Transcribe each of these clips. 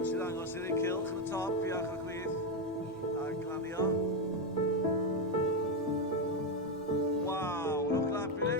Os i ddangos i'r ein cylch yn y top, iach o chwith. A glanio. Waw, rhwng glap i ni.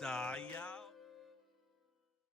Da iawn.